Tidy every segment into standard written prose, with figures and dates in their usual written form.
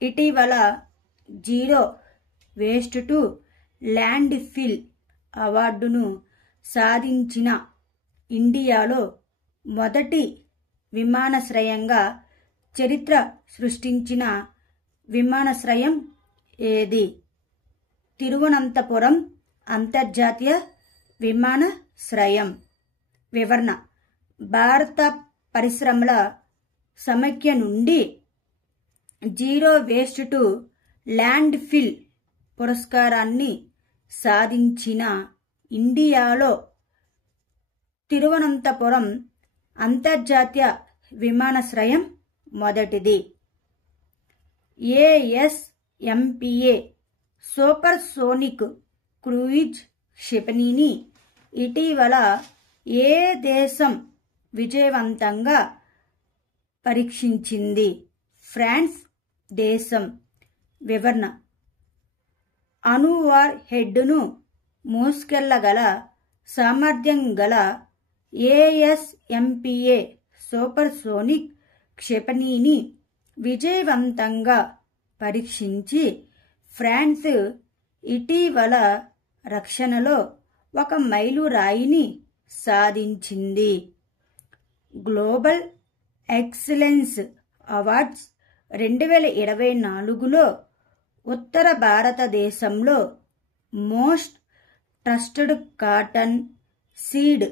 ఇటీవల zero waste to land fill అవార్డును సాధించిన ఇండియాలో మొదటి విమానాశ్రయంగా చరిత్ర సృష్టించిన విమానాశ్రయం ఏది? తిరువనంతపురం అంతర్జాతీయ విమానాశ్రయం. వివరణ: భారత పరిశ్రమల సమైక్య నుండి zero waste to land fill పురస్కారాన్ని సాధించిన ఇండియాలో తిరువనంతపురం అంతర్జాతీయ విమానాశ్రయం మొదటిది. ASMPA సూపర్ సోనిక్ క్రూయిజ్ క్షిపణిని ఇటీవల ఏ దేశం విజయవంతంగా పరీక్షించింది? ఫ్రాన్స్ దేశం. వివరణ: అణువార్ హెడ్ను మోసుకెళ్లగల సామర్థ్యం గల ASMPA సూపర్ సోనిక్ క్షిపణిని విజయవంతంగా పరీక్షించి ఫ్రాన్స్ ఇటీవల రక్షణలో ఒక మైలురాయిని సాధించింది. గ్లోబల్ ఎక్సలెన్స్ అవార్డ్స్ 2024లో ఉత్తర భారతదేశంలో most trusted cotton seed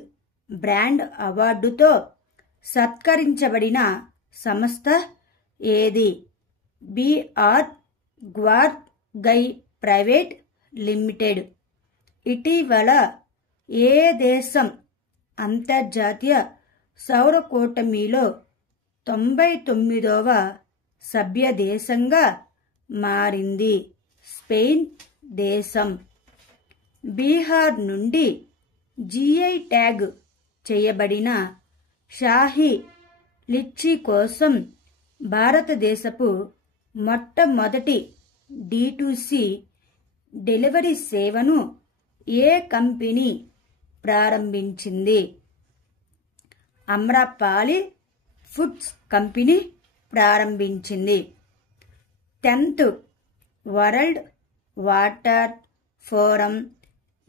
brand అవార్డుతో సత్కరించబడిన సంస్థ ఏది? BR గ్వార్గై ప్రైవేట్ లిమిటెడ్. ఇటీవల ఏ దేశం అంతర్జాతీయ సౌర కూటమిలో 99వ సభ్య దేశంగా మారింది? స్పెయిన్ దేశం. బీహార్ నుండి GI ట్యాగ్ చేయబడిన షాహీ లిచ్చీ కోసం భారతదేశపు మొట్టమొదటి D2C డెలివరీ సేవను ఏ కంపెనీ ప్రారంభించింది? అమ్రపాలి ఫుడ్స్ కంపెనీ ప్రారంభించింది. 10th వరల్డ్ వాటర్ ఫోరం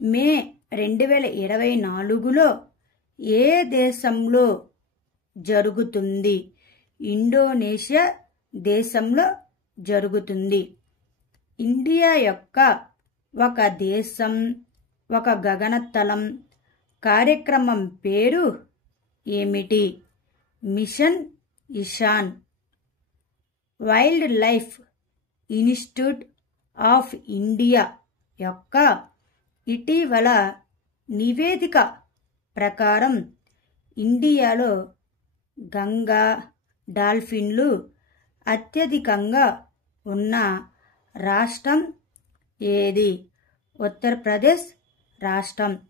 మే 2024లో ఏ దేశంలో జరుగుతుంది? ఇండోనేషియా దేశంలో జరుగుతుంది. ఇండియా యొక్క ఒక దేశం ఒక గగనతలం కార్యక్రమం పేరు ఏమిటి? Mission Ishan. Wildlife institute of India యొక్క ఇటీవల నివేదిక ప్రకారం ఇండియాలో గంగా డాల్ఫిన్లు అత్యధికంగా ఉన్న రాష్ట్రం ఏది? ఉత్తరప్రదేశ్ రాష్ట్రం.